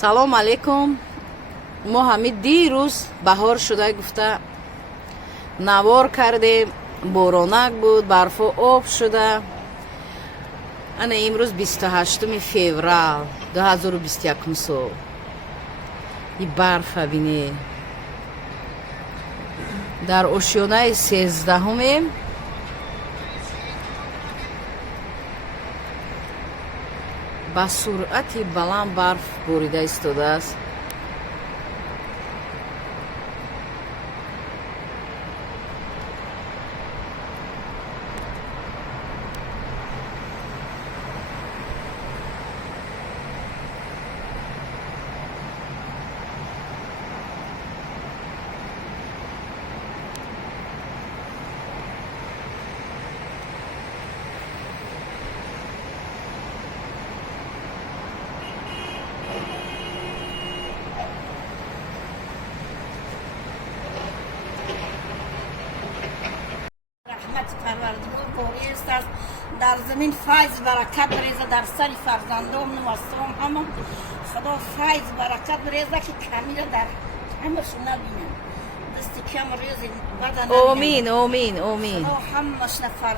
салом алейкум. мо ҳамин дируз бахор шуда гуфта навор кардем, боронак буд, барфу об шуда. ана имрӯз 28 феврал 2021 сол. и барфа бине дар ошёнаи 13 ба суръати баланд барф борида истодааст. پروردگار باری است در زمین فیض برکت بریزه در سر فرزندان نوستان همه خدا فیض برکت بریزه که کمی را در همشون نبینن دستی کم ریزی بدن آمین آمین آمین خدا همش نفر